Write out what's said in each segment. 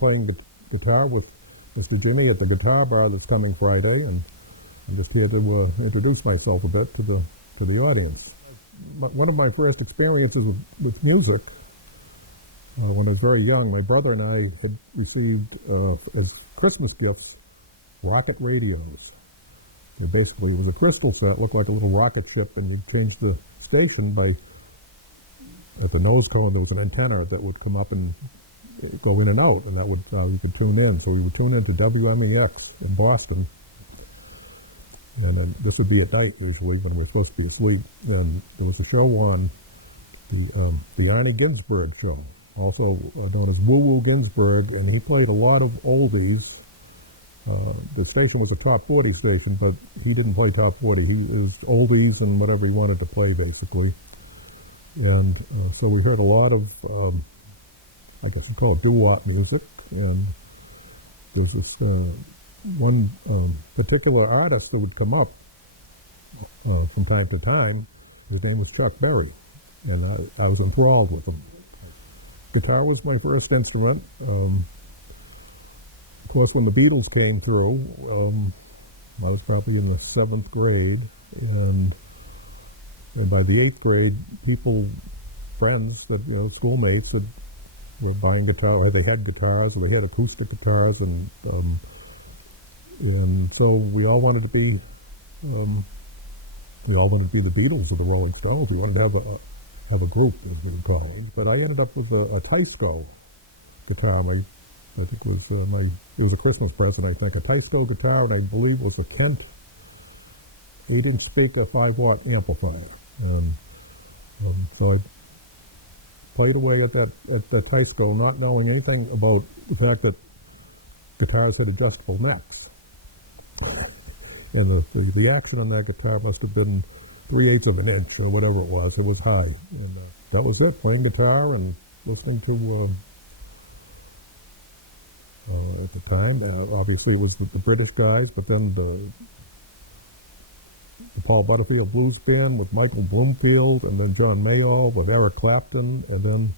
playing guitar with Mr. Jimmy at the guitar bar that's coming Friday, and I'm just here to introduce myself a bit to the audience. One of my first experiences with music, when I was very young, my brother and I had received as Christmas gifts rocket radios. Basically, it was a crystal set, looked like a little rocket ship, and you'd change the station by, at the nose cone, there was an antenna that would come up and go in and out, and that would, we could tune in. So we would tune in to WMEX in Boston, and then this would be at night usually when we were supposed to be asleep. And there was a show on the Arnie Ginsberg show, also known as Woo Woo Ginsberg, and he played a lot of oldies. The station was a top 40 station, but he didn't play top 40. He was oldies and whatever he wanted to play, basically. And so we heard a lot of, I guess you call it doo-wop music. And there's this one particular artist that would come up from time to time. His name was Chuck Berry, and I was enthralled with him. Guitar was my first instrument. Of course, when the Beatles came through, I was probably in the 7th grade, and by the 8th grade, friends, schoolmates, were buying guitars. They had guitars, or they had acoustic guitars, and so we all wanted to be, the Beatles or the Rolling Stones. We wanted to have a group, as we would call it. But I ended up with a Teisco guitar. I think it was a Christmas present, I think, a Teisco guitar, and I believe it was a Kent 8-inch speaker 5-watt amplifier. And so I played away at that Teisco, not knowing anything about the fact that guitars had adjustable necks. And the action on that guitar must have been 3/8 of an inch or whatever it was. It was high. And that was it, playing guitar and listening to... at the time, obviously it was the British guys, but then the Paul Butterfield Blues Band with Michael Bloomfield, and then John Mayall with Eric Clapton, and then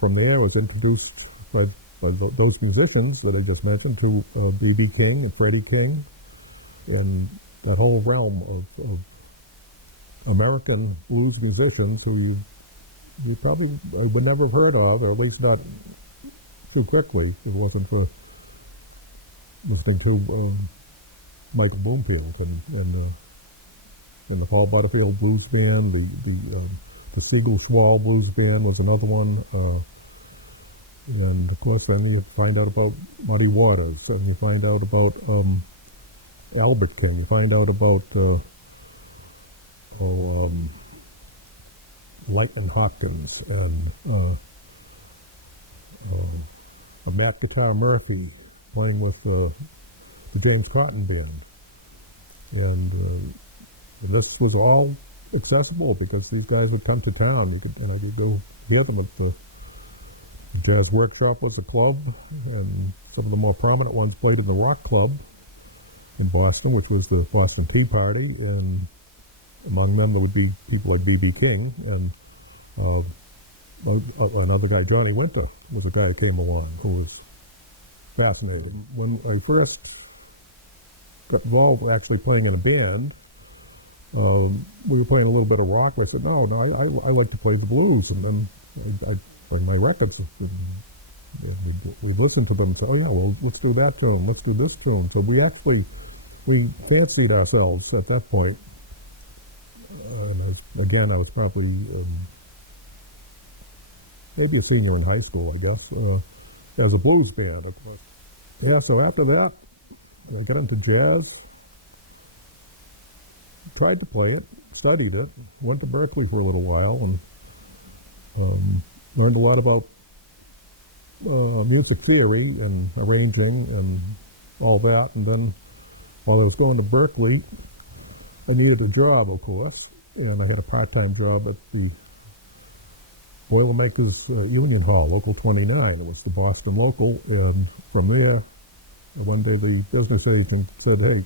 from there I was introduced by those musicians that I just mentioned to B.B. King and Freddie King, and that whole realm of American blues musicians who you probably would never have heard of, or at least not too quickly. It wasn't for listening to Michael Bloomfield and the Paul Butterfield Blues Band. The Siegel Schwall Blues Band was another one, and of course then you find out about Muddy Waters, and you find out about Albert King. You find out about Lightning Hopkins and Matt Guitar Murphy playing with the James Cotton Band. And this was all accessible because these guys would come to town. I could go hear them at the Jazz Workshop was a club, and some of the more prominent ones played in the Rock Club in Boston, which was the Boston Tea Party, and among them there would be people like B.B. King, and another guy, Johnny Winter, was a guy that came along who was fascinating. When I first got involved actually playing in a band, we were playing a little bit of rock. I said, no, I like to play the blues. And then I played my records. We'd listen to them and say, oh yeah, well, let's do that tune, let's do this tune. So we fancied ourselves at that point. And I was probably maybe a senior in high school, I guess, as a blues band. Yeah, so after that, I got into jazz, tried to play it, studied it, went to Berkeley for a little while, and learned a lot about music theory and arranging and all that. And then while I was going to Berkeley, I needed a job, of course, and I had a part-time job at the Boilermakers Union Hall, Local 29. It was the Boston local, and from there, one day the business agent said, hey,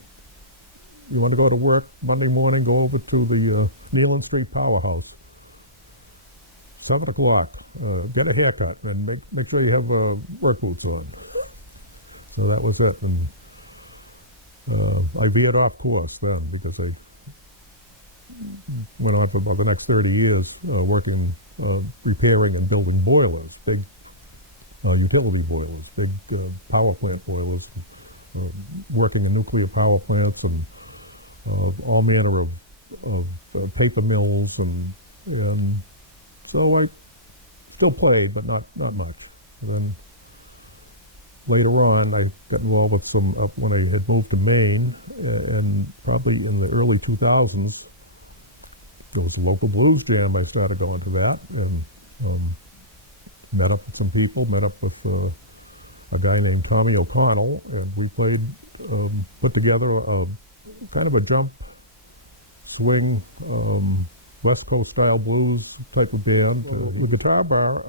you want to go to work Monday morning, go over to the Nealon Street Powerhouse. 7 o'clock, get a haircut, and make sure you have work boots on. So that was it, and I veered off course then because I went on for about the next 30 years working, repairing and building boilers, big utility boilers, big power plant boilers, working in nuclear power plants and all manner of paper mills, and so I still played, but not much. And then later on, I got involved with some, when I had moved to Maine, and probably in the early 2000s, there was a local blues jam. I started going to that, and met up with some people, met up with a guy named Tommy O'Connell, and we played, put together a kind of a jump, swing, West Coast style blues type of band. The Guitar Bar,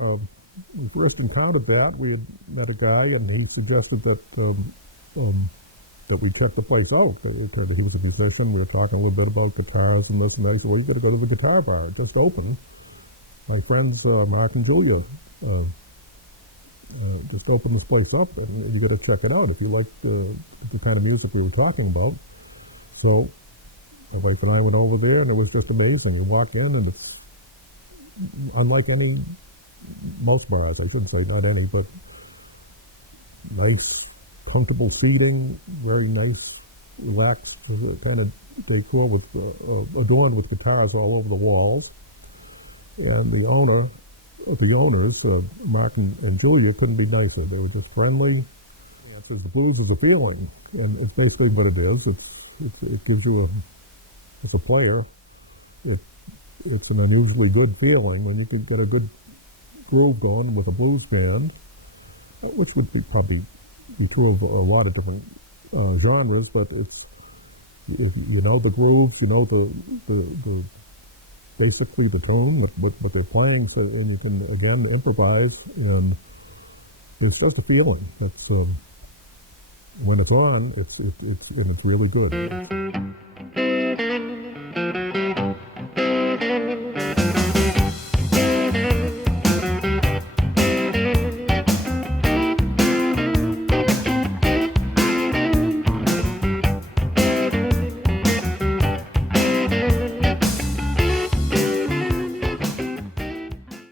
we first encountered that. We had met a guy, and he suggested that that we check the place out. It turned out he was a musician. We were talking a little bit about guitars and this and that. He said, well, you got to go to the Guitar Bar. It just opened. My friends Mark and Julia just opened this place up, and you got to check it out if you like the kind of music we were talking about. So my wife and I went over there, and it was just amazing. You walk in, and it's unlike most bars, I shouldn't say not any, but nice, comfortable seating, very nice, relaxed kind of decor with adorned with guitars all over the walls. And the owners, Mark and Julia, couldn't be nicer. They were just friendly. It says the blues is a feeling, and it's basically what it is. It gives you as a player, it's an unusually good feeling when you can get a good groove going with a blues band, which would probably be true of a lot of different genres, but it's, if you know the grooves, you know the basically the tone, what they're playing, so, and you can again improvise, and it's just a feeling. It's when it's on, it's really good.